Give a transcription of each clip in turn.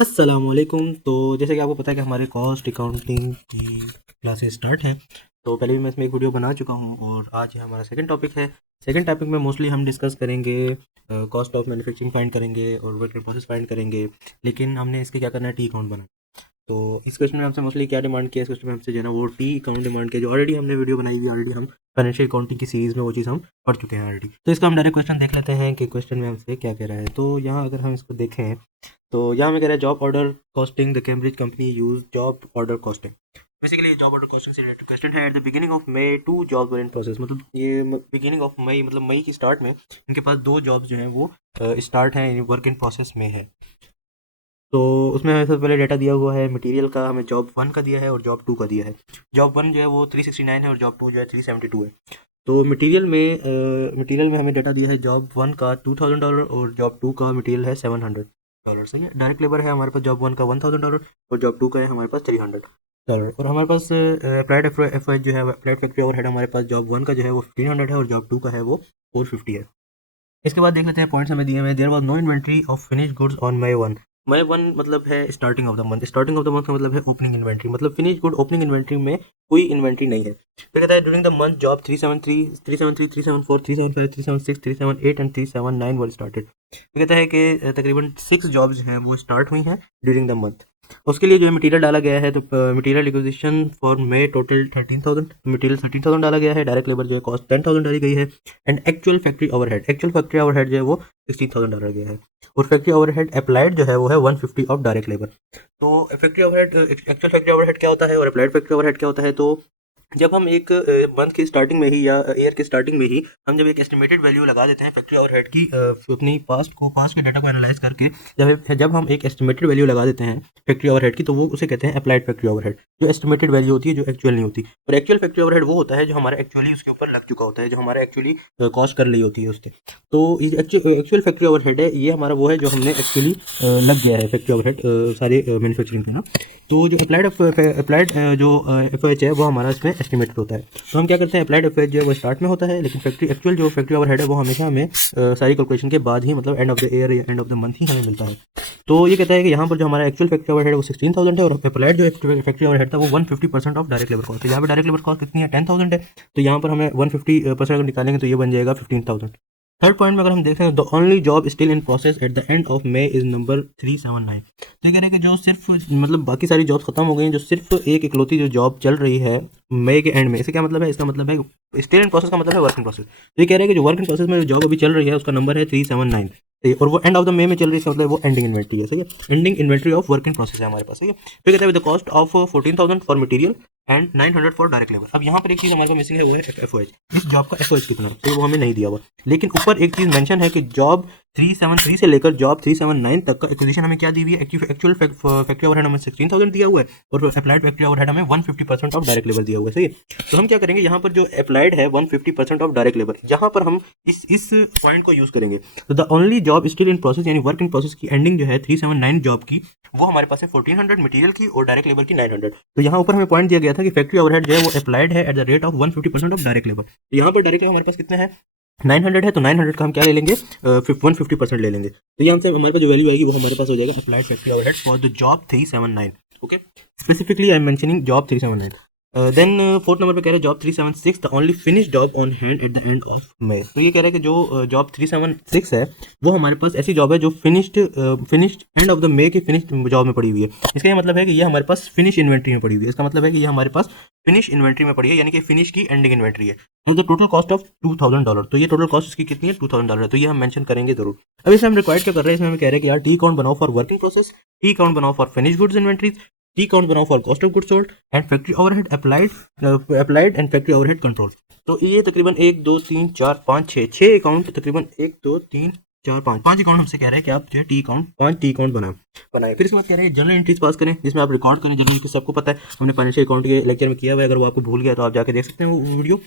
अस्सलामुअलैकुम। तो जैसे कि आपको पता है कि हमारे कॉस्ट अकाउंटिंग की क्लासेस स्टार्ट हैं। तो पहले भी मैं इसमें एक वीडियो बना चुका हूँ और आज है हमारा सेकंड टॉपिक है। सेकंड टॉपिक में मोस्टली हम डिस्कस करेंगे कॉस्ट ऑफ मैन्युफैक्चरिंग फाइंड करेंगे और वर्क इन प्रोसेस फाइंड करेंगे। लेकिन हमने इसके क्या करना है, टी अकाउंट बनाना। तो इस क्वेश्चन में हमसे मोस्टली क्या डिमांड किया, इस क्वेश्चन में हमसे जो है ना वो टी अकाउंट डिमांड किया, जो ऑलरेडी हमने वीडियो बनाई हुई, ऑलरेडी हम फाइनेंशियल अकाउंटिंग की सीरीज़ में वो चीज़ हम पढ़ चुके हैं ऑलरेडी। तो इसका हम डायरेक्ट क्वेश्चन देख लेते हैं कि क्वेश्चन में हमसे क्या कह रहा है। तो यहाँ अगर हम इसको देखें तो यहाँ में कह रहा है job order costing, the Cambridge company use job order costing. Basically job order costing से रिलेटेड क्वेश्चन है। At the beginning of May to job work in process, मतलब ये बिगिनिंग ऑफ मई मतलब मई की स्टार्ट में इनके पास दो जॉब्स जो हैं वो स्टार्ट हैं, वर्क इन प्रोसेस में है। तो उसमें हमें सबसे पहले डाटा दिया हुआ है मटेरियल का, हमें जॉब 1 का दिया है और जॉब 2 का दिया है। जॉब 1 जो है वो 369 है और जॉब 2 जो है 372 है। तो मटेरियल में हमें डाटा दिया है जॉब 1 का $2000 और जॉब 2 का मटेरियल है $700। सही है। डायरेक्ट लेबर है हमारे पास जॉब 1 का $1000 और जॉब 2 का है हमारे पास $300। और हमारे पास अप्लाइड एफ जो है, अप्लाइड फैक्ट्री ओवरहेड हमारे पास जॉब 1 का जो है वो 1500 है और जॉब 2 का है वो 450 है। इसके बाद देख लेते हैं पॉइंट्स हमें दिए हुए हैं। There was no inventory of finish goods on May 1। May 1 मतलब है starting of the month. Starting of the month का मतलब है ओपनिंग इन्वेंट्री, मतलब फिनिश गुड ओपनिंग इन्वेंट्री में कोई इन्वेंट्री नहीं है। फिर कहता है during the month job 373, 373, 374, 375, 376, 378 and 379 were started. फिर कहता है कि तकरीबन 6 जॉब्स हैं वो स्टार्ट हुई हैं ड्यूरिंग द मंथ। उसके लिए जो है मटेरियल डाला गया है, तो material requisition for may total 13,000, material 13,000 डाला गया है। डायरेक्ट लेबर जो है कॉस्ट 10,000 डाली गई है। एंड एक्चुअल फैक्ट्री ओवरहेड जो है वो 16,000 डाला गया है। और फैक्ट्री ओवरहेड अप्लाइड जो है वो है 150 ऑफ डायरेक्ट लेबर। तो factory overhead, actual factory overhead क्या होता है और अप्लाइड फैक्ट्री ओवरहेड क्या होता है। तो जब हम एक मंथ की स्टार्टिंग में ही या ईयर की स्टार्टिंग में ही हम जब एक एस्टिमेटेड वैल्यू लगा देते हैं फैक्ट्री ओवरहेड की, अपनी पास्ट के डाटा को एनालाइज करके जब हम एक एस्टिमेटेड वैल्यू लगा देते हैं फैक्ट्री ओवरहेड की, तो वो उसे कहते हैं अप्लाइड फैक्ट्री ओवरहेड। जो एस्टिमेटेड वैल्यू होती है, जो एक्चुअल नहीं होती। और एक्चुअल फैक्ट्री ओवरहेड वो होता है जो हमारा एक्चुअली उसके ऊपर लग चुका होता है, जो हमारा एक्चुअली कॉस्ट कर ली होती है उसके। तो एक्चुअल फैक्ट्री ओवरहेड है, ये हमारा वो है जो हमने एक्चुअली लग गया है फैक्ट्री ओवरहेड सारे मैन्युफैक्चरिंग का ना। तो जो अप्लाइड जो एफ है वो हमारा इसमें एस्टिमेटेड होता है। तो हम क्या करते हैं, अप्लाइड एफ जो है वो स्टार्ट में होता है, लेकिन जो फैक्ट्री ओवरहेड है वो हमेशा हमें सारी कैलकुलेशन के बाद ही, मतलब एंड ऑफ द ईयर या एंड ऑफ द मंथ ही हमें मिलता है। तो ये कहता है कि यहाँ पर जो हमारा एक्चुअल फैक्ट्री ओवरहेड है वो 16,000 है और अप्लाइड जो फैक्ट्री ओवरहेड था वो 150% ऑफ डायरेक्ट लेबर कॉस्ट। तो यहाँ पर डायरेक्ट लेबर कॉस्ट कितनी है, 10,000 है। तो यहाँ पर हमें 150% अगर निकालेंगे तो ये बन जाएगा 15,000। थर्ड पॉइंट में अगर हम देखें, the only job still in process at the end of May is number 379। तो ये कह रहे हैं कि जो सिर्फ, मतलब बाकी सारी जॉब खत्म हो गई हैं, जो सिर्फ एक इकलौती जो जॉब चल रही है मई के एंड में। इससे क्या मतलब है, इसका मतलब है स्टिल इन प्रोसेस का मतलब है वर्क इन प्रोसेस। तो ये कह रहे हैं कि जो वर्क इन प्रोसेस में जो जॉब अभी चल रही है उसका नंबर है 379। सही है। और वो एंड ऑफ द मे में चल रही है, इसका मतलब वो एंडिंग इन्वेंट्री है। सही है। Ending inventory of work in process है हमारे पास। सही है। फिर कहते हैं with the cost of 14,000 for material and 900 for direct labour. अब यहाँ पर एक चीज़ हमारे पास मिसिंग है, वो है एफ इस जॉब का एफ कितना, तो वो हमें नहीं दिया हुआ। लेकिन ऊपर एक चीज़ मेंशन है कि जॉब 373 से लेकर जॉब 379 तक का एक्विजिशन हमें क्या दी हुई है, एक्चुअल फैक्ट्री ओवरहेड हमें 16,000 दिया हुआ है और अप्लाइड फैक्ट्री ओवरहेड हमें 150% ऑफ डायरेक्ट लेबर दिया हुआ है। सही है। तो हम क्या करेंगे, यहाँ पर जो अप्लाइड है 150% ऑफ डायरेक्ट लेबर, यहाँ पर हम इस पॉइंट को यूज करेंगे। तो the only job still in process, यानी वर्क इन प्रोसेस की एंडिंग जो है 379 जॉब की, वो हमारे पास है 1400 मटेरियल की और डायरेक्ट लेबर की 900। तो यहाँ ऊपर हमें पॉइंट दिया गया था कि फैक्ट्री ओवरहेड जो है वो अप्लाइड है at the rate of 150% of direct labour. तो यहाँ पर डायरेक्ट लेबर हमारे पास कितने हैं, 900 है। तो 900 का हम क्या ले लेंगे, 150% ले लेंगे। तो यहाँ से हमारे पास जो वैल्यू आएगी वो हमारे पास हो जाएगा applied factory overhead for the job 379। Okay, specifically I am mentioning job 379। Then fourth number पे कह रहे हैं job 376 the only finish job on hand at the end of May. तो ये कह रहा है कि जो जॉब 376 है वो हमारे पास ऐसी जॉब है जो फिनिश्ड एंड ऑफ द मे की फिनिश्ड जॉब में पड़ी हुई है। इसका ये मतलब है कि ये हमारे पास फिनिश इन्वेंट्री में पड़ी हुई है। इसका मतलब है कि ये हमारे पास फिनिश इन्वेंट्री में पड़ी है, यानी कि फिनिश की एंडिंग इन्वेंट्री है। तो द टोटल कॉस्ट ऑफ $2,000, तो ये टोटल कॉस्ट इसकी कितनी है, $2,000 है। तो ये हम मेंशन करेंगे जरूर। अब इसमें हम रिक्वायर्ड क्या कर रहे हैं, इसमें हम कह रहे हैं कि यार टी अकाउंट बनाओ for working process, T account बनाओ for finish goods inventories, T account बनाओ for cost of goods sold and factory overhead applied and factory overhead control. तो ये तकरीबन 1 2 3 4 5 6 अकाउंट, तकरीबन 1 2 3 4 5 अकाउंट हमसे कह रहे हैं कि आप जो है टी अकाउंट 5 टी अकाउंट बनाए। फिर इसके बाद कह रहे हैं जनरल एंट्रीज पास करें, जिसमें आप रिकॉर्ड करें। जनरल एंट्रीज सबको पता है, हमने फाइनेंशियल अकाउंट के लेक्चर में किया हुआ है। अगर वो आपको भूल गया तो आप जाके देख सकते हैं वो वीडियो,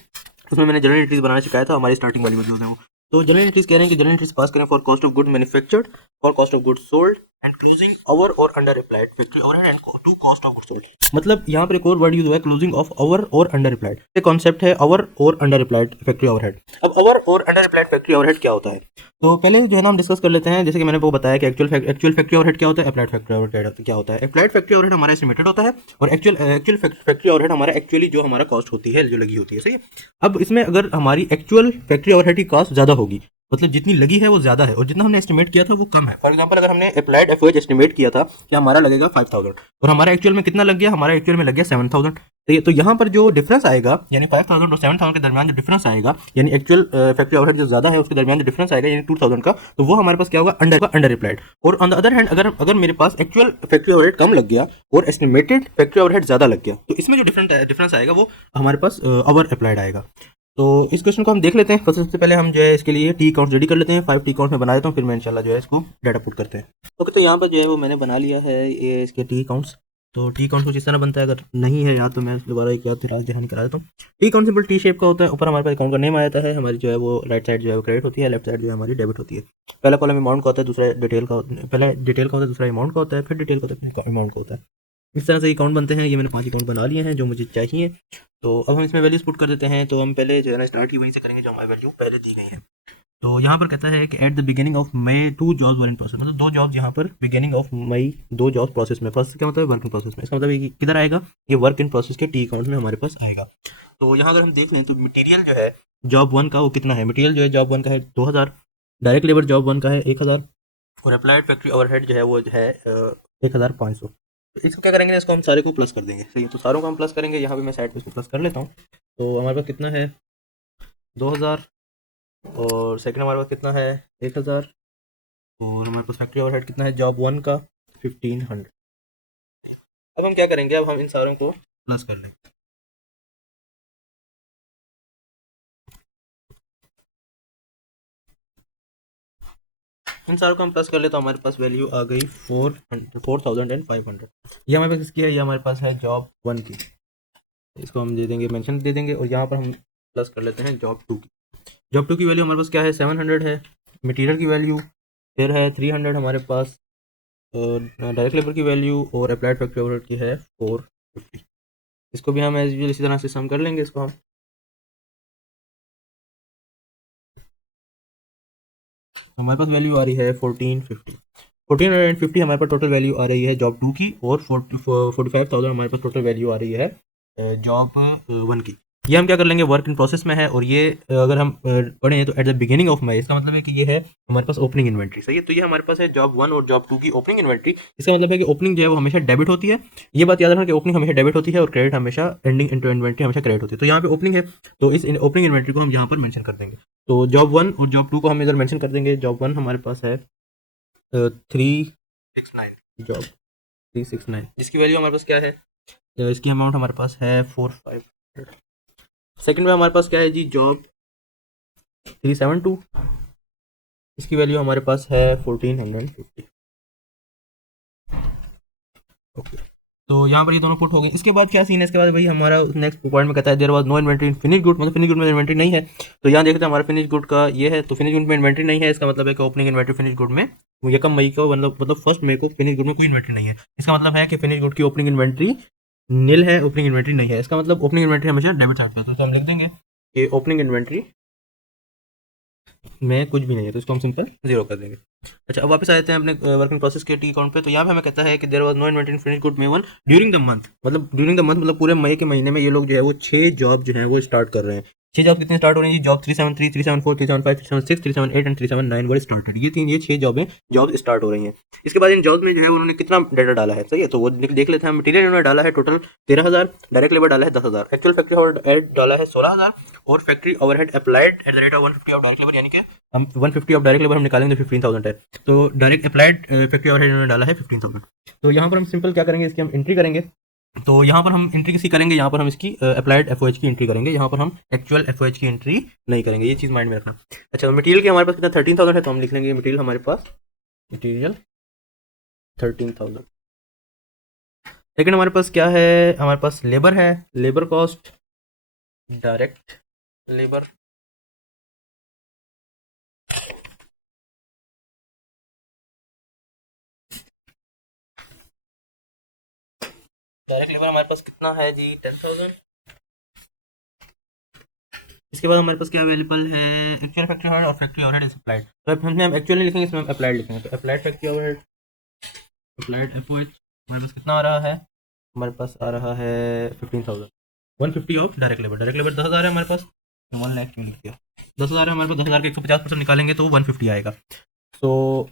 उसमें मैंने जनरल एंट्रीज बनाना सिखाया था, हमारी स्टार्टिंग वाली वीडियोस हैं वो। तो जनरल एंट्रीज कह रहे हैं कि जनरल एंट्रीज पास करें for cost of good manufactured, for cost of good sold and closing over और under applied factory overhead and to cost of goods sold. मतलब यहाँ पर एक और वर्ड यूज हुआ है, क्लोजिंग ऑफ ओवर और अंडर अप्लाइड। ये कॉन्सेप्ट है ओवर और अंडर अप्लाइड फैक्ट्री ओवरहेड। अब ओवर और अंडर अप्लाइड फैक्ट्री ओवरहेड क्या होता है, तो पहले जो है ना हम डिस्कस कर लेते हैं। जैसे कि मैंने वो बताया कि एक्चुअल फैक्ट्री ओवरहेड क्या होता है, अप्लाइड फैक्ट्री ओवरहेड क्या होता है। अप्लाइड फैक्ट्री ओवरहेड हमारा एस्टिमेटेड होता है और एक्चुअल फैक्ट्री ओवरहेड हमारा एक्चुअली जो हमारा कॉस्ट होती है, जो लगी होती है, सही है। अब इसमें अगर हमारी एक्चुअल फैक्ट्री ओवरहेड की कॉस्ट ज़्यादा होगी, मतलब जितनी लगी है वो ज़्यादा है और जितना हमने एस्टिमेट किया था वो कम है। फॉर एग्जांपल अगर हमने अप्लाइड एफओएच एस्टिमेट किया था कि हमारा लगेगा 5000 और हमारा एक्चुअल में कितना लग गया, हमारा एक्चुअल में लग गया 7000। तो यहाँ पर जो डिफरेंस आएगा, यानी 5000 और 7000 के दरमियान जो डिफरेंस आएगा, यानी एक्चुअल फैक्ट्री ओवरहेड जो ज़्यादा है उसके दरमियान जो डिफरेंस आएगा, यानी 2000 का, तो वो हमारे पास क्या होगा, अंडर अप्लाइड। और ऑन द अदर हैंड अगर अगर मेरे पास एक्चुअल फैक्ट्री ओवरहेड कम लग गया और एस्टिमेटेड फैक्ट्री ओवरहेड ज़्यादा लग गया, तो इसमें जो डिफरेंस आएगा वो हमारे पास ओवर अप्लाइड आएगा। तो इस क्वेश्चन को हम देख लेते हैं। सबसे पहले हम जो है इसके लिए टी काउंट रेडी कर लेते हैं। 5 टी काउंट में बना देता हूँ, फिर मैं इंशाल्लाह जो है इसको डाटा पुट करते हैं। ओके, तो यहाँ पर जो है वो मैंने बना लिया है ये इसके टी काउंट्स। तो टी काउंट कुछ इस तरह बनता है, अगर नहीं है याद तो मैं दोबारा एक याद ध्यान करा देता हूँ। T count simple T shape का होता है, ऊपर हमारे पास अकाउंट का नेम आ जाता है, हमारी जो है वो राइट साइड जो है वो क्रेडिट होती है, लेफ्ट साइड जो है हमारी डेबिट होती है। पहला कॉलम अमाउंट का होता है, दूसरा डिटेल का, पहला डिटेल का होता है, दूसरा अमाउंट का होता है, फिर डिटेल का होता है, अमाउंट का होता है। इस तरह से अकाउंट बनते हैं। ये मैंने 5 अकाउंट बना लिए हैं जो मुझे चाहिए। तो अब हम इसमें वैल्यूज पुट कर देते हैं। तो हम पहले जो है ना स्टार्ट ही वहीं से करेंगे जो हमारी वैल्यू पहले दी गई है। तो यहाँ पर कहता है कि at the beginning of May 2 jobs were in process, मतलब 2 जॉब्स यहाँ पर beginning of May 2 jobs process में। फर्स्ट क्या मतलब वर्क इन प्रोसेस में, इसका मतलब ये किधर आएगा, ये वर्क इन प्रोसेस के टी अकाउंट में हमारे पास आएगा। तो यहाँ अगर हम देख लें तो मटेरियल जो है जॉब 1 का वो कितना है, मटेरियल जो है जॉब 1 का है 2000, डायरेक्ट लेबर जॉब 1 का है 1000 और अप्लाइड फैक्ट्री ओवरहेड जो है वो है 1500। तो इसको क्या करेंगे, इसको हम सारे को प्लस कर देंगे, सही है। तो सारों को हम प्लस करेंगे, यहाँ पे मैं साइड पे इसको प्लस कर लेता हूँ। तो हमारे पास कितना है 2000 और सेकंड हमारे पास कितना है 1000 और हमारे पास फैक्ट्री ओवरहेड कितना है जॉब 1 का 1500। अब हम क्या करेंगे, अब हम इन सारों को प्लस कर लेंगे। इन सारों को हम प्लस कर ले तो हमारे पास वैल्यू आ गई 4500। ये हमारे पास किसकी है, ये हमारे पास है जॉब 1 की। इसको हम दे देंगे, मेंशन दे देंगे और यहाँ पर हम प्लस कर लेते हैं जॉब 2 की। जॉब 2 की वैल्यू हमारे पास क्या है 700 है। मटेरियल की वैल्यू फिर है 300 हमारे पास। डायरेक्ट लेबर की वैल्यू और अप्लाइड फैक्ट्री ओवरहेड की है 450। इसको भी हम एज यूजुअल इसी तरह से सम कर लेंगे। इसको हम हमारे पास वैल्यू आ रही है 1450 हमारे पास टोटल वैल्यू आ रही है जॉब 2 की और 45,000 हमारे पास टोटल वैल्यू आ रही है जॉब 1 की। ये हम क्या कर लेंगे, वर्क इन प्रोसेस में है और ये अगर हम पढ़ें तो at the beginning of May, इसका मतलब है कि ये है हमारे पास ओपनिंग इन्वेंट्री, सही है। तो ये हमारे पास है जॉब 1 और जॉब 2 की ओपनिंग इन्वेंट्री। इसका मतलब है कि ओपनिंग जो है वो हमेशा डेबिट होती है। ये बात याद रखना कि ओपनिंग हमेशा डेबिट होती है और क्रेडिट हमेशा एंडिंग इनटू इन्वेंट्री हमेशा क्रेडिट होती है। तो यहाँ पे ओपनिंग है तो इस ओपनिंग इन्वेंट्री को हम यहाँ पर मेंशन कर देंगे। तो जॉब 1 और जॉब 2 को हम इधर मेंशन कर देंगे। जॉब 1 हमारे पास है 369, जॉब 369 जिसकी वैल्यू हमारे पास क्या है, इसकी अमाउंट हमारे पास है 4500। सेकंड में हमारे पास क्या है जी, जॉब 372, इसकी वैल्यू हमारे पास है 1450। ओके, तो यहाँ पर ये दोनों पुट हो गए। इसके बाद क्या सीन है, इसके बाद भाई हमारा नेक्स्ट पॉइंट में कहता है there was no inventory in finish good, मतलब फिनिश गुड में इन्वेंट्री नहीं है। तो यहाँ देखते हैं हमारा फिनिश गुड का ये है, तो फिनिश गुड में इन्वेंट्री नहीं है। इसका मतलब है कि ओपनिंग इन्वेंट्री फिनिश गुड में वो यकम मई को मतलब 1 मई को फिनिश गुड में कोई इन्वेंट्री नहीं है। इसका मतलब है कि फिनिश गुड की ओपनिंग इन्वेंट्री नील है, ओपनिंग इन्वेंट्री नहीं है। इसका मतलब ओपनिंग इन्वेंट्री हमेशा डेबिट साइड पे है। तो हम लिख देंगे कि ओपनिंग इन्वेंट्री में कुछ भी नहीं है, तो इसको हम सिंपल जीरो कर देंगे। अच्छा, अब वापस आ जाते हैं अपने वर्किंग प्रोसेस के टी अकाउंट पे। तो यहाँ पे हमें कहता है कि there was no inventory in finish good May 1 during the month, मतलब ड्यूरिंग द मंथ मतलब पूरे मई के महीने में ये लोग जो है वो 6 जॉब जो है वो स्टार्ट कर रहे हैं। 6 जॉब कितनी स्टार्ट हो रही है, जॉब 373, 374, 375, 376, 378 एंड 379 वर स्टार्टेड। ये 6 जॉब स्टार्ट हो रही हैं। इसके बाद इन जॉब में जो है उन्होंने कितना डाटा डाला है, सही है। तो वो देख लेते हैं। मटीरियल उन्होंने डाला है टोटल 13,000, डायरेक्ट लेबर डाला है 10,000, एक्चुअल फैक्ट्री ओवरहेड डाला है 16,000 और factory overhead applied at the rate of 150 of direct labour, यानी कि हम 150 ऑफ डायरेक्ट लेबर हम निकालेंगे तो 15,000 है। तो डायरेक्ट अप्लाइड फैक्ट्री ओवरहेड इन्होंने डाला है 15,000। तो यहाँ पर हम सिंपल क्या करेंगे, इसकी हम एंट्री करेंगे। तो यहाँ पर हम एंट्री किसी करेंगे, यहाँ पर हम इसकी अप्लाइड एफओएच की एंट्री करेंगे, यहाँ पर हम एक्चुअल एफओएच की एंट्री नहीं करेंगे। ये चीज़ माइंड में रखना। अच्छा, तो मटेरियल की हमारे पास कितना 13,000 है, तो हम लिख लेंगे मटेरियल हमारे पास मटेरियल 13,000। सेकंड हमारे पास क्या है, हमारे पास लेबर है, labour cost direct labour direct labour हमारे पास कितना है जी, 10,000। इसके बाद हमारे पास क्या अवेलेबल है, एक्चुअल फैक्ट्री ओवरहेड और फैक्ट्री ओवरहेड इज अप्लाइड। तो अब हम एक्चुअल नहीं लिखेंगे, इसमें हम अप्लाइड लिखेंगे। तो applied factory overhead, applied FOH हमारे पास कितना आ रहा है, हमारे पास आ रहा है 15,000। 150 of direct labour, direct labour 10,000 है हमारे पास, 1 लाख क्यों लिख दिया, 10,000 है हमारे पास, 10,000 के 150% निकालेंगे तो 150 आएगा। तो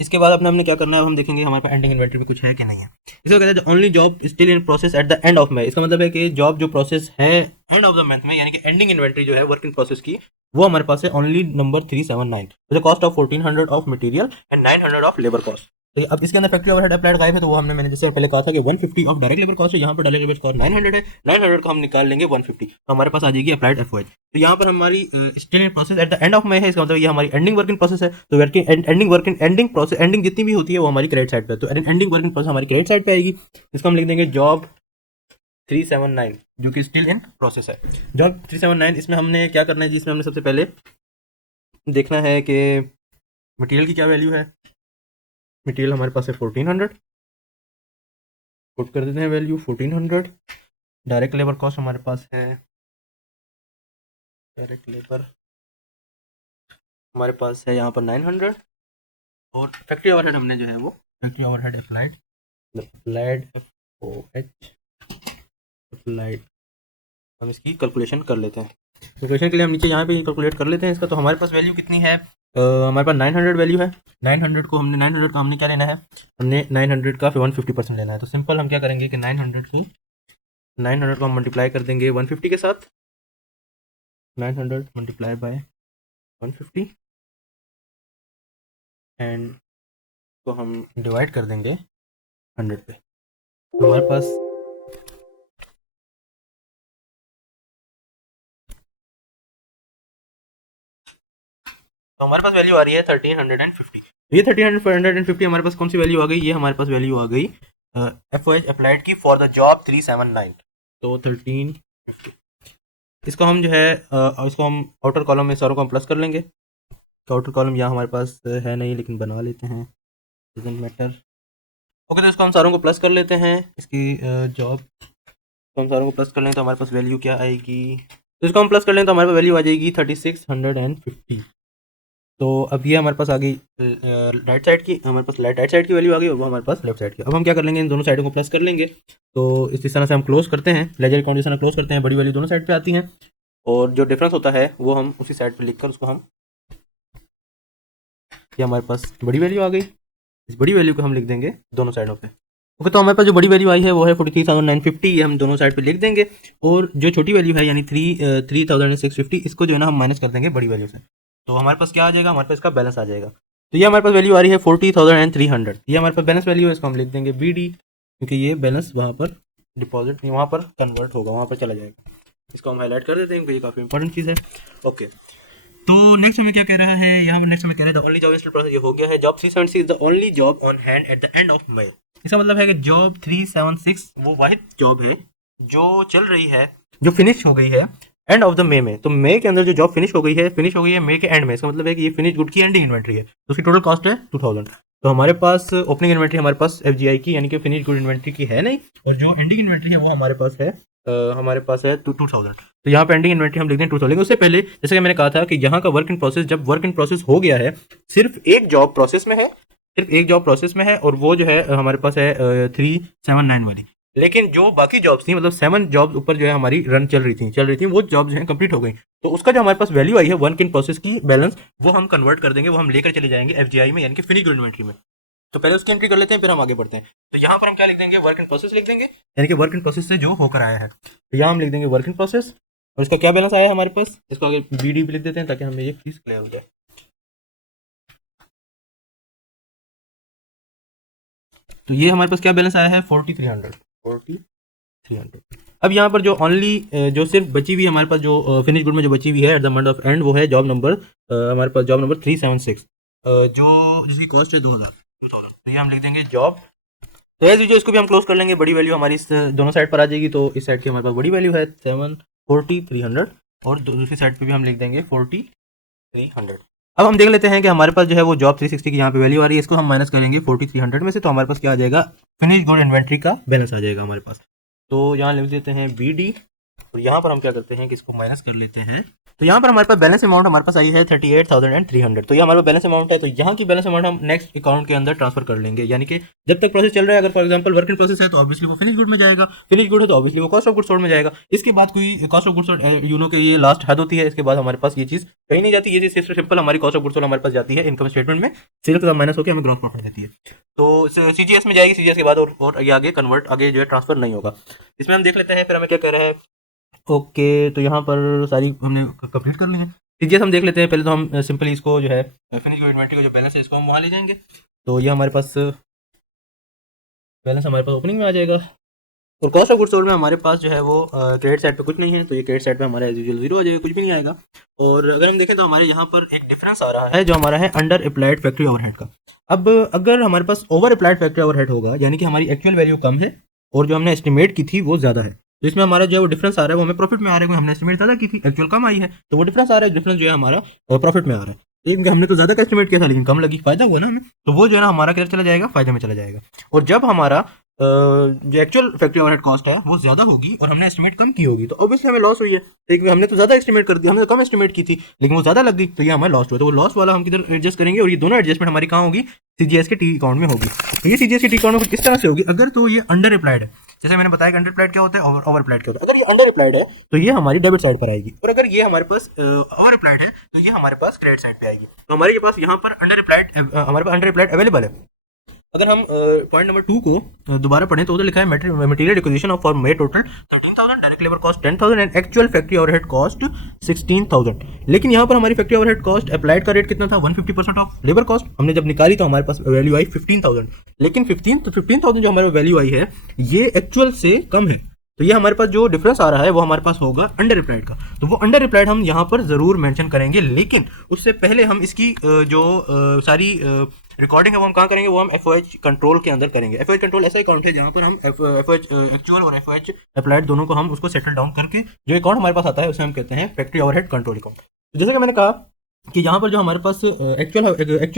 इसके बाद अपने हमने क्या करना है, अब हम देखेंगे हमारे पास एंडिंग इन्वेंटरी में कुछ है कि नहीं है। इसको कहते हैं only job still in process at the end of में। इसका मतलब है कि जॉब जो प्रोसेस है एंड ऑफ द मंथ में, यानी कि एंडिंग इन्वेंटरी जो है वर्किंग प्रोसेस की, वो हमारे पास है only number 379, the cost of 1400 of material and 900 of labour cost. तो अब इसके अंदर फैक्ट्री ओवरहेड अप्लाइड गायब है, तो वो हमने मैंने जैसे पहले कहा था कि 150 ऑफ डायरेक्ट लेबर कॉस्ट है, यहाँ पर डायरेक्ट लेबर कॉस्ट 900 है, 900 को हम निकाल लेंगे 150, तो हमारे पास आ जाएगी अप्लाइड एफओएच। तो यहाँ पर हमारी still in process at the end of में है, इसका मतलब ये हमारी एंडिंग वर्किंग प्रोसेस है। तो एंडिंग प्रोसेस, एंडिंग जितनी भी होती है वो हमारी क्रेडिट साइड पे, तो एंडिंग वर्किंग प्रोसेस हमारी क्रेडिट साइड पे आएगी। इसको हम लिख देंगे जॉब 379 जो कि स्टिल इन प्रोसेस है। जॉब 379, इसमें हमने क्या करना है जी, इसमें हमने सबसे पहले देखना है कि मटेरियल की क्या वैल्यू है। मटेरियल हमारे पास है 1400, पुट कर देते हैं वैल्यू 1400। डायरेक्ट लेबर कॉस्ट हमारे पास है, डायरेक्ट लेबर हमारे पास है यहाँ पर 900, और फैक्ट्री ओवरहेड हमने जो है वो factory overhead applied FOH applied, हम इसकी कैलकुलेशन कर लेते हैं। कैलकुलेशन के लिए हम नीचे यहाँ पे कैलकुलेट कर लेते हैं इसका। तो हमारे पास वैल्यू कितनी है, हमारे पास 900 वैल्यू है। 900 को हमने 900 का हमने क्या लेना है, हमने 900 का फिर 150% लेना है। तो सिंपल हम क्या करेंगे कि 900 को हम मल्टीप्लाई कर देंगे 150 के साथ, 900 मल्टीप्लाई बाय 150 एंड तो हम डिवाइड कर देंगे 100 पे। तो हमारे पास वैल्यू आ रही है 1350। ये 1350 हमारे पास कौन सी वैल्यू आ गई, ये हमारे पास वैल्यू आ गई एफओएच अप्लाइड की फॉर द जॉब 379। तो 1350 इसको हम जो है इसको हम आउटर कॉलम में सारों को हम प्लस कर लेंगे। तो आउटर कॉलम यहाँ हमारे पास है नहीं, लेकिन बना लेते हैं, डजंट मैटर। ओके, तो इसको हम सारों को प्लस कर लेते हैं, इसकी जॉब तो हम सारों को प्लस कर लें तो हमारे पास वैल्यू क्या आएगी, तो इसको हम प्लस कर लें तो हमारे पास वैल्यू आ जाएगी 3650। तो अब ये हमारे पास आ गई राइट साइड की, हमारे पास राइट साइड की वैल्यू आ गई और वो हमारे पास लेफ्ट साइड की। अब हम क्या कर लेंगे, इन दोनों साइडों को प्लस कर लेंगे। तो इस तरह से हम क्लोज करते हैं, लेजर अकाउंट जिस तरह क्लोज करते हैं, बड़ी वैल्यू दोनों साइड पे आती हैं, और जो डिफरेंस होता है वो हम उसी साइड पे लिखकर उसको हम, ये हमारे पास बड़ी वैल्यू आ गई, इस बड़ी वैल्यू को हम लिख देंगे दोनों साइडों पे। ओके, तो हमारे पास जो बड़ी वैल्यू आई है वो है 43,950, ये हम दोनों साइड पे लिख देंगे। और जो छोटी वैल्यू है यानी 3,650, इसको जो है ना हम माइनस कर देंगे बड़ी वैल्यू से। तो हमारे पास क्या आ जाएगा, हमारे पास इसका बैलेंस आ जाएगा। तो ये हमारे पास वैल्यू आ रही है 40,300, ये हमारे पास बैलेंस वैल्यू है, इसको हम लिख देंगे BD, क्योंकि ये बैलेंस वहाँ पर डिपॉजिट वहाँ पर कन्वर्ट होगा, वहाँ पर चला जाएगा। इसको हम हाईलाइट कर देते हैं क्योंकि ये काफ़ी इंपॉर्टेंट चीज़ है। ओके, तो नेक्स्ट हमें क्या कह रहा है, यहाँ पर नेक्स्ट हमें कह रहा है the only job instant process, ये हो गया है। Job 376 is the only job on hand at the end of May. इसका मतलब है कि जॉब 376 वो वाहिद जॉब है जो चल रही है, जो फिनिश हो गई है एंड ऑफ द मे में। तो मई के अंदर जो जॉब फिनिश हो गई है मई के एंड में। इसका मतलब है कि ये फिनिश गुड की एंडिंग इन्वेंट्री है, तो उसकी टोटल कॉस्ट है 2000। तो हमारे पास ओपनिंग इन्वेंट्री हमारे पास FGI की यानी कि फिनिश गुड इन्वेंट्री की है नहीं, और जो एंडिंग इन्वेंट्री है वो हमारे पास है 2000। तो यहाँ पे एंडिंग इन्वेंट्री हम लिख दें 2000। उससे पहले जैसे कि मैंने कहा था कि यहाँ का वर्क इन प्रोसेस, जब वर्क इन प्रोसेस हो गया है, सिर्फ एक जॉब प्रोसेस में है, और वो जो है हमारे पास है 379 वाली। लेकिन जो बाकी जॉब्स थी, मतलब 7 जॉब्स ऊपर जो है हमारी रन चल रही थी, वो जॉब्स जो है कंप्लीट हो गई। तो उसका जो हमारे पास वैल्यू आई है वर्क इन प्रोसेस की बैलेंस, वो हम कन्वर्ट कर देंगे, वो हम लेकर चले जाएंगे FGI में यानी कि फिनिश गुड इन्वेंट्री में। तो पहले उसकी एंट्री कर लेते हैं, फिर हम आगे बढ़ते हैं। तो यहाँ पर हम क्या लिख देंगे, वर्क इन प्रोसेस लिख देंगे, यानी कि वर्क इन प्रोसेस से जो होकर आया है। तो यहाँ हम लिख देंगे वर्क इन प्रोसेस, और इसका क्या बैलेंस आया है हमारे पास, इसको आगे BD भी लिख देते हैं ताकि हमें ये चीज क्लियर हो जाए। तो ये हमारे पास क्या बैलेंस आया है 4300। अब यहाँ पर जो ओनली जो सिर्फ बची हुई हमारे पास जो फिनिश गुड में जो बची हुई है at the month of and, वो है जॉब नंबर हमारे पास जॉब नंबर 376, जो जिसकी कॉस्ट है 2000। तो ये हम लिख देंगे जॉब। तो एज यूजुअल इसको भी हम क्लोज कर लेंगे, बड़ी वैल्यू हमारी इस दोनों साइड पर आ जाएगी। तो इस साइड की हमारे पास बड़ी वैल्यू है 4300, और दूसरी साइड पे भी हम लिख देंगे 4300। अब हम देख लेते हैं कि हमारे पास जो है वो जॉब 360 की यहाँ पे वैल्यू आ रही है, इसको हम माइनस करेंगे 4300 में से, तो हमारे पास क्या आ जाएगा, फिनिश गुड इन्वेंट्री का बैलेंस आ जाएगा हमारे पास। तो यहाँ लिख देते हैं BD, और यहाँ पर हम क्या करते हैं कि इसको माइनस कर लेते हैं। तो यहाँ पर हमारे पास बैलेंस अमाउंट हमारे पास आई है 38,300। तो ये हमारे पास बैलेंस अमाउंट है, तो यहाँ की बैलेंस अमाउंट हम नेक्स्ट अकाउंट के अंदर ट्रांसफर कर लेंगे, यानी कि जब तक प्रोसेस चल रहा है, अगर for example work in process है तो ऑब्वियसली वो फिनिश गुड में जाएगा, फिनिश गुड है तो ऑब्वियसली वो कॉस्ट ऑफ गुड सोल्ड में जाएगा। इसके बाद कोई cost of good sold you know के ये लास्ट हद होती है, इसके बाद हमारे पास ये चीज़ कहीं नहीं जाती, ये चीज़ सिर्फ सिंपल हमारी कॉस्ट ऑफ गुड सोल्ड हमारे पास जाती है इनकम स्टेटमेंट में, सेल्स का माइनस होकर हमें ग्रॉस प्रॉफिट देती है। तो CGS में जाएगी, CGS के बाद और ये आगे कन्वर्ट आगे जो है ट्रांसफर नहीं होगा। इसमें हम देख लेते हैं फिर हमें क्या कह रहा है। ओके, तो यहाँ पर सारी हमने कंप्लीट कर ली है। सीजीएस हम देख लेते हैं, पहले तो हम सिंपली इसको जो है फिनिश गुड इन्वेंट्री का जो बैलेंस है इसको हम वहाँ ले जाएंगे। तो ये हमारे पास बैलेंस हमारे पास ओपनिंग में आ जाएगा, और कॉस्ट ऑफ गुड सोल्ड में हमारे पास जो है वो क्रेडिट साइड पे कुछ नहीं है, तो ये क्रेडिट साइड पे हमारा एज यूजुअल जीरो आ जाएगा, कुछ भी नहीं आएगा। और अगर हम देखें तो हमारे यहाँ पर एक डिफरेंस आ रहा है जो हमारा है अंडर अप्लाइड फैक्ट्री ओवरहेड का। अब अगर हमारे पास ओवर अप्लाइड फैक्ट्री ओवरहेड होगा, यानी कि हमारी एक्चुअल वैल्यू कम है और जो हमने एस्टिमेट की थी वो ज़्यादा है, तो इसमें हमारा जो है वो डिफरेंस आ रहा है वो हमें प्रॉफिट में आ रहा है, हमने एस्टिमेट ज़्यादा की थी, एक्चुअल कम आई है, तो वो डिफरेंस आ रहा है, डिफरेंस जो है हमारा प्रॉफिट में आ रहा है। लेकिन हमने तो ज़्यादा का एस्टिमेट किया था लेकिन कम लगी, फायदा हुआ ना हमें, तो वो जो है ना हमारा किधर चला जाएगा, फायदे में चला जाएगा। और जब हमारा जो एक्चुअल फैक्ट्री ओवरहेड कॉस्ट है वो ज़्यादा होगी और हमने एस्टिमेट कम की होगी, तो ऑब्वियसली हमें लॉस हुई है, लेकिन हमने तो ज़्यादा एस्टिमेट कर दिया, हमने तो कम एस्टिमेट की थी लेकिन वो ज़्यादा लग गई, तो ये हमारा लॉस हुआ। तो वो लॉस वाला हम किधर एडजस्ट करेंगे, और ये दोनों एडजस्टमेंट हमारी कहाँ होगी, CGS के टी अकाउंट में होगी। तो ये CGS के टी अकाउंट में कुछ इस तरह से होगी, अगर तो ये अंडर अप्लाइड है, जैसे मैंने बताया कि अंडर अप्लाइड क्या होता है, ओवर अप्लाइड क्या होता है। अगर ये अंडर अप्लाइड है तो ये हमारी डेबिट साइड पर आएगी, और अगर ये हमारे पास ओवर अप्लाइड है तो ये हमारे पास क्रेडिट साइड पे आएगी। तो हमारे पास यहाँ पर अंडर अप्लाइड, हमारे पास अंडर अप्लाइड अवेलेबल है। अगर हम पॉइंट नंबर 2 को दोबारा पढ़ें तो उधर लिखा है मटेरियल एक्विजिशन ऑफ फॉर्म में total 13,000, direct labour cost 10,000 and actual factory overhead cost 16,000। लेकिन यहाँ पर हमारी फैक्ट्री ओवरहेड कॉस्ट अप्लाइड का रेट कितना था, 150% ऑफ लेबर कॉस्ट हमने जब निकाली तो हमारे पास वैल्यू आई 15,000, लेकिन 15,000 जो हमारी वैल्यू आई है ये एक्चुअल से कम है, तो ये हमारे पास जो डिफरेंस आ रहा है वो हमारे पास होगा अंडर अप्लाइड का। तो वो अंडर अप्लाइड हम यहाँ पर जरूर मेंशन करेंगे, लेकिन उससे पहले हम इसकी जो सारी रिकॉर्डिंग है वो हम कहाँ करेंगे, वो हम FOH कंट्रोल के अंदर करेंगे। FOH कंट्रोल ऐसा अकाउंट है जहाँ पर हम FOH एक्चुअल और FOH अप्लाइड दोनों को हम उसको सेटल डाउन करके जो अकाउंट हमारे पास आता है उसे हम कहते हैं फैक्ट्री ओवरहेड कंट्रोल अकाउंट। तो जैसे कि मैंने कहा कि यहाँ पर जो हमारे पास एक्चुअल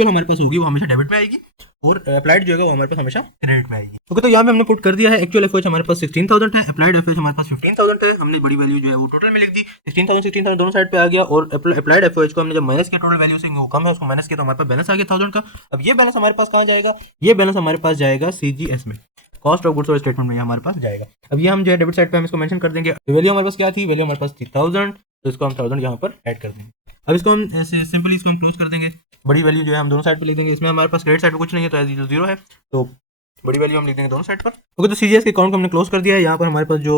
हमारे पास होगी वो हमेशा डेबिट में आएगी, और अप्लाइड जो है वो हमारे पास हमेशा क्रेडिट में आएगी। ओके, तो यहाँ पे हमने पुट कर दिया है एक्चुअल FOH हमारे पास 16,000 है, अप्लाइड FOH हमारे पास 15,000 है, हमने बड़ी वैल्यू जो है वो टोटल में लिख दी, 16,000 दोनों साइड पे आ गया, और अप्लाइड FOH को हमने जब माइनस किया टोटल वैल्यू से, वो कम है उसको माइनस किया तो हमारे पास बैलेंस आ गया 1000 का। अब ये बैलेंस हमारे पास कहाँ जाएगा, ये बैलेंस हमारे पास जाएगा CGS में, cost of goods sold statement में हमारे पास जाएगा। अब ये हम जो है डेबिट साइड पे हम इसको मेंशन कर देंगे, वैल्यू हमारे पास क्या थी, वैल्यू हमारे पास थी 1000, तो इसको हम 1000 यहाँ पर ऐड कर देंगे। अब इसको हम ऐसे सिंपली इसको हम क्लोज कर देंगे, बड़ी वैल्यू जो है हम दोनों साइड पे लिख देंगे, इसमें हमारे पास क्रेडिट साइड पे कुछ नहीं है तो एज यूजुअल जीरो है, तो बड़ी वैल्यू हम लिख देंगे दोनों साइड पर। ओके, तो CGS के अकाउंट को हमने क्लोज कर दिया है। यहाँ पर हमारे पास जो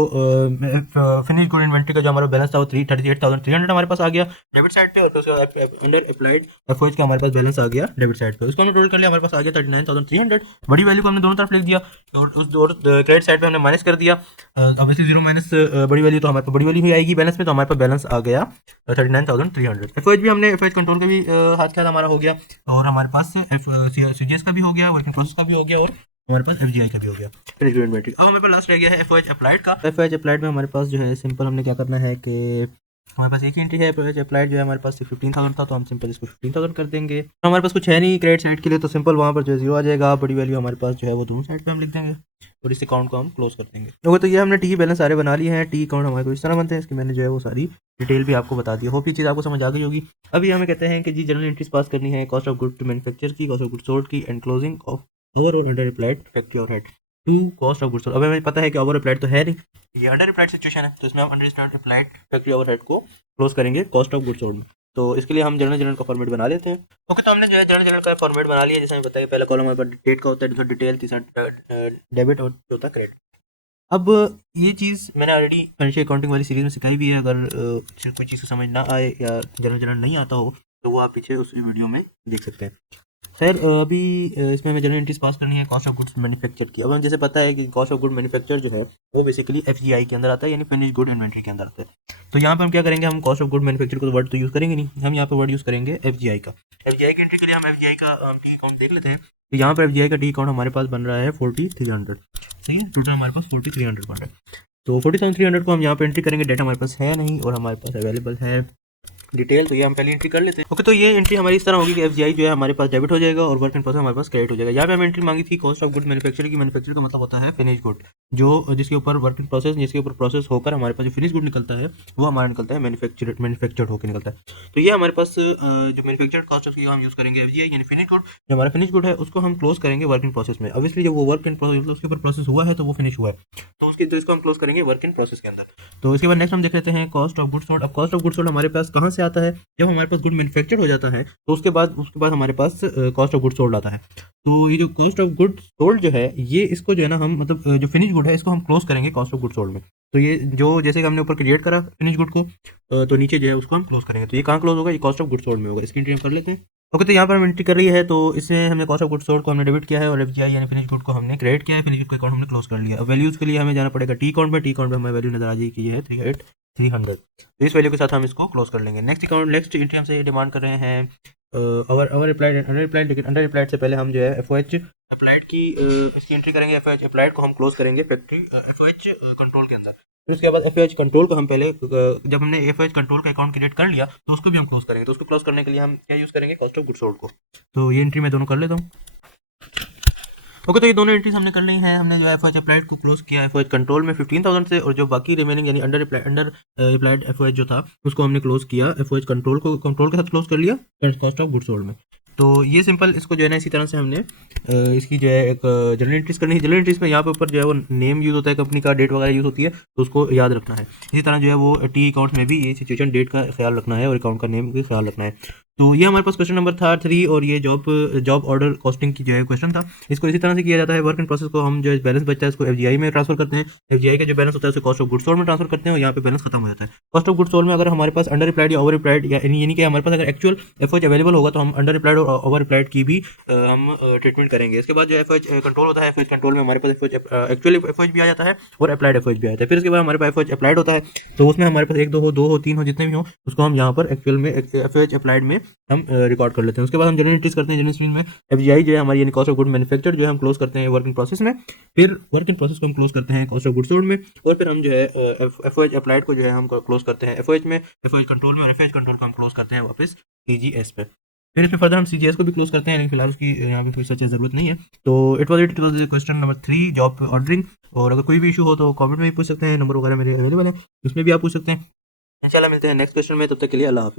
फिनिश गुड इन्वेंट्री का जो हमारा बैलेंस था वो 38,300 हमारे पास आ गया डेबिट साइड पे, और तो अंडर अप्लाइड FOH का हमारे पास बैलेंस आ गया डेबिट साइड पे, उसको हमने टोटल कर लिया, हमारे पास आ गया 39,300। बड़ी वैल्यू को हमने दोनों तरफ लिख दिया, और उस क्रेडिट साइड पे हमने माइनस कर दिया, ऑब्वियसली जीरो माइनस बड़ी वैल्यू, तो हमारे पास बड़ी वैल्यू ही आएगी बैलेंस में, तो हमारे पास बैलेंस आ गया 39,300। FOH भी हमने FOH कंट्रोल का भी हाथ ख्याल हमारा हो गया, और हमारे पास CGS का भी हो गया, वर्किंग प्रोसेस का भी हो गया, और हमारे पास FGI का भी हो गया फिनिश गुड इन्वेंट्री। अब हमारे पास लास्ट रह गया है FOH अप्लाइड का। FOH अप्लाइड में हमारे पास जो है सिंपल हमने क्या करना है कि हमारे पास एक ही एंट्री है, FOH अप्लाइड जो है हमारे पास 15,000 था, तो हम सिंपल इसको 15,000 कर देंगे। तो हमारे पास कुछ है नहीं क्रेडिट साइड के लिए, तो सिंपल वहाँ पर जो है जीरो आ जाएगा, बड़ी वैल्यू हमारे पास जो है वो दोनों साइड पे हम लिख देंगे, और इस अकाउंट को हम क्लोज कर देंगे। ओके, तो ये हमने टी बैलेंस सारे बना लिए हैं, टी अकाउंट हमारे को इस तरह बनते हैं, इसकी मैंने जो है वो सारी डिटेल भी आपको बता दी। होप ये चीज़ आपको समझ आ गई होगी। अभी हमें कहते हैं कि जी जनरल एंट्रीज पास करनी है, कॉस्ट ऑफ गुड मैन्युफैक्चर की, कॉस्ट ऑफ गुड सोल्ड की, एंड क्लोजिंग ऑफ ओवर और under applied factory overhead to cost of goods sold. अब हमें पता है कि ओवर अप्लाइड तो है नहीं, ये अंडर अप्लाइड सिचुएशन है, तो इसमें हम अंडर अप्लाइड फैक्ट्री ओवरहेड को क्लोज करेंगे कॉस्ट ऑफ गुड्स सोल्ड में। तो इसके लिए हम जनरल का फॉर्मेट बना लेते हैं। ओके, तो हमने जो है जनरल का फॉर्मेट बना लिया, जैसे हमें बताया पहला कॉलम हमारे पास डेट का होता है, दूसरा डिटेल, तीसरा डेबिट और चौथा क्रेडिट। अब ये चीज़ मैंने ऑलरेडी फाइनेंशियल अकाउंटिंग वाली सीरीज में सिखाई भी है, अगर कोई चीज़ समझ ना आए या जनरल नहीं आता हो तो वो आप पीछे उस वीडियो में देख सकते हैं। सर अभी इसमें हमें जनरल एंट्रीज पास करनी है कॉस्ट ऑफ गुड्स मैन्युफैक्चर की। अब हमें जैसे पता है कि कॉस्ट ऑफ गुड मैन्युफैक्चर जो है वो बेसिकली FGI के अंदर आता है, यानी फिनिश गुड इन्वेंट्री के अंदर आता है। तो यहाँ पर हम क्या करेंगे, हम कॉस्ट ऑफ गुड मैन्युफैक्चर को वर्ड तो यूज़ करेंगे नहीं, हम यहाँ पर वर्ड यूज़ करेंगे FGI का। FGI की एंट्री के लिए हम FGI का टी अकाउंट देख लेते हैं। तो यहाँ पर FGI का टी अकाउंट हमारे पास बन रहा है 4300, सही है, टोटल हमारे पास 4300 बन रहा है। तो 4300 को हम यहाँ पर एंट्री करेंगे, डेटा हमारे पास है नहीं और हमारे पास अवेलेबल है डिटेल, तो ये हम पहले एंट्री कर लेते हैं। ओके, तो ये एंट्री हमारी इस तरह होगी कि एफजीआई जो है हमारे पास डेबिट हो जाएगा और वर्क इन प्रोसेस हमारे पास क्रेडिट हो जाएगा। यहाँ पे हम एंट्री मांगी थी कॉस्ट ऑफ गुड मैन्युफैक्चर की। मैन्युफैक्चर का मतलब होता है फिनिश गुड, जो जिसके ऊपर वर्क इन प्रोसेस, जिसके ऊपर प्रोसेस होकर हमारे पास जो फिनिश गुड निकलता है वो हमारा निकलता है मैन्युफैक्चर्ड होकर निकलता है। तो ये हमारे पास जो मैन्युफैक्चर्ड कॉस्ट उसकी हम यूज़ करेंगे एफजीआई यानी फिनिश गुड। जो हमारा फिनिश गुड है उसको हम क्लोज करेंगे वर्क इन प्रोसेस में। ऑब्वियसली जब वो वर्क इन प्रोसेस उसके ऊपर प्रोसेस हुआ है तो वो फिनिश हुआ है, तो इसको हम क्लोज करेंगे वर्क इन प्रोसेस के अंदर। तो इसके बाद नेक्स्ट हम देख लेते हैं कॉस्ट ऑफ गुड्स सोल्ड। अब कॉस्ट ऑफ गुड्स सोल्ड हमारे पास कहाँ से आता है? जब हमारे पास गुड मैन्युफैक्चर्ड हो जाता है तो उसके बाद हमारे पास कॉस्ट ऑफ गुड्स सोल्ड आता है। तो ये जो कॉस्ट ऑफ गुड्स सोल्ड जो है ये इसको जो है ना हम मतलब जो फिनिश गुड है इसको हम क्लोज करेंगे कॉस्ट ऑफ गुड्स सोल्ड में। तो ये जो जैसे कि हमने ऊपर क्रिएट करा फिनिश गुड को, तो नीचे जो है उसको हम क्लोज करेंगे। तो ये कहाँ क्लोज होगा? ये कॉस्ट ऑफ गुड्स सोल्ड में होगा। इसकी एंट्री हम कर लेते हैं। ओके, तो यहाँ पर हम एंट्री कर रही है, तो इससे हमने कॉस्ट ऑफ गुड्स सोल्ड को हमने डेबिट किया है और एफजीआई यानी फिनिश गुड को हमने क्रेडिट किया है। फिनिश गुड का अकाउंट हमने क्लोज कर लिया। अब वैल्यूज के लिए हमें जाना पड़ेगा टी अकाउंट में। टी अकाउंट में हमें वैल्यू नजर आ जाएगी कि ये है 300। तो इस वैल्यू के साथ हम इसको क्लोज कर लेंगे। नेक्स्ट एंट्री हमसे ये डिमांड कर रहे हैं ओवर अप्लाइड अंडर अप्लाइड, लेकिन अंडर अप्लाइड से पहले हम जो है एफओएच अप्लाइड की इसकी एंट्री करेंगे। एफओएच अप्लाइड को हम क्लोज करेंगे फैक्ट्री एफओएच कंट्रोल के अंदर। फिर उसके बाद एफओएच कंट्रोल को हम पहले जब हमने एफओएच कंट्रोल का अकाउंट क्रिएट कर लिया तो उसको भी हम क्लोज करेंगे। तो उसको क्लोज करने के लिए हम क्या यूज़ करेंगे? कॉस्ट ऑफ गुड्स सोल्ड को। तो ये एंट्री मैं दोनों कर लेता हूँ। ओके, तो ये दोनों एंट्रीज हमने कर ली हैं। हमने जो एफओएच अप्लाइड को क्लोज किया एफओएच कंट्रोल में 15,000 से, और जो बाकी रिमेनिंग यानी अंडर अप्लाइड एफओएच जो था उसको हमने क्लोज किया एफओएच कंट्रोल के साथ क्लोज कर लिया कॉस्ट ऑफ गुड्स सोल्ड में। तो ये सिंपल इसको जो है ना इसी तरह से हमने इसकी जो है एक जनरल एंट्रीज करनी है। जनरल एंट्रीज में यहाँ पे ऊपर जो है वो नेम यूज़ होता है, कंपनी का डेट वगैरह यूज़ होती है, तो उसको याद रखना है। इसी तरह जो है वो टी अकाउंट में भी ये सिचुएशन डेट का ख्याल रखना है और अकाउंट का नेम का ख्याल रखना है। तो ये हमारे पास क्वेश्चन नंबर था 3, और ये जॉब ऑर्डर कॉस्टिंग की जो है क्वेश्चन था। इसको इसी तरह से किया जाता है। वर्क इन प्रोसेस को हम जो है बैलेंस बचता है इसको एफजीआई में ट्रांसफर करते हैं। एफजीआई का जो बैलेंस होता है उसे कॉस्ट ऑफ गुड्स सोल्ड में ट्रांसफर करते हैं और यहाँ पे बैलेंस खत्म हो जाता है। कॉस्ट ऑफ गुड्स सोल्ड में अगर हमारे पास अंडर अप्लाइड या ओवर अप्लाइड यानी कि हमारे पास अगर एक्चुअल एफओएच अवेलेबल होगा तो हम अंडर अप्लाइड और ओवर अप्लाइड की भी हम ट्रीटमेंट करेंगे। इसके बाद जो एफओएच कंट्रोल होता है, एफओएच कंट्रोल में हमारे पास एक्चुअल एफओएच भी आ जाता है और अप्लाइड एफओएच भी आ जाता है। फिर उसके बाद हमारे पास एफओएच अप्लाइड होता है, तो उसमें हमारे पास 1 2 हो 3 हो जितने भी हो उसको हम यहाँ पर एक्चुअल में एफओएच अप्लाइड में हम रिकॉर्ड कर लेते हैं। उसके बाद हम जनरल एंट्रीज करते हैं। जनरल एंट्रीज में एफजीआई जो है हमारी यानी कॉस्ट ऑफ गुड मैन्युफैक्चर्ड जो है हम क्लोज करते हैं वर्क इन प्रोसेस में। फिर वर्क इन प्रोसेस को हम क्लोज करते हैं कॉस्ट ऑफ गुड्स सोल्ड में, और फिर हम जो है एफओएच अप्लाइड को जो है हम क्लोज करते हैं एफओएच में, एफओएच कंट्रोल में, और एफओएच कंट्रोल को हम क्लोज करते हैं वापस सीजीएस पे। फिर इसमें फर्दर हम सीजीएस को भी क्लोज करते हैं, लेकिन फिलहाल उसकी यहाँ पे कोई सच ज़रूरत नहीं है। तो it was question number 3 job ordering. और अगर कोई भी इशू हो तो कमेंट में भी पूछ सकते हैं, नंबर वगैरह मेरे अवेलेबल है, उसमें भी आप पूछ सकते हैं। इंशाल्लाह मिलते हैं नेक्स्ट क्वेश्चन में, तब तक के लिए अल्लाह हाफिज़।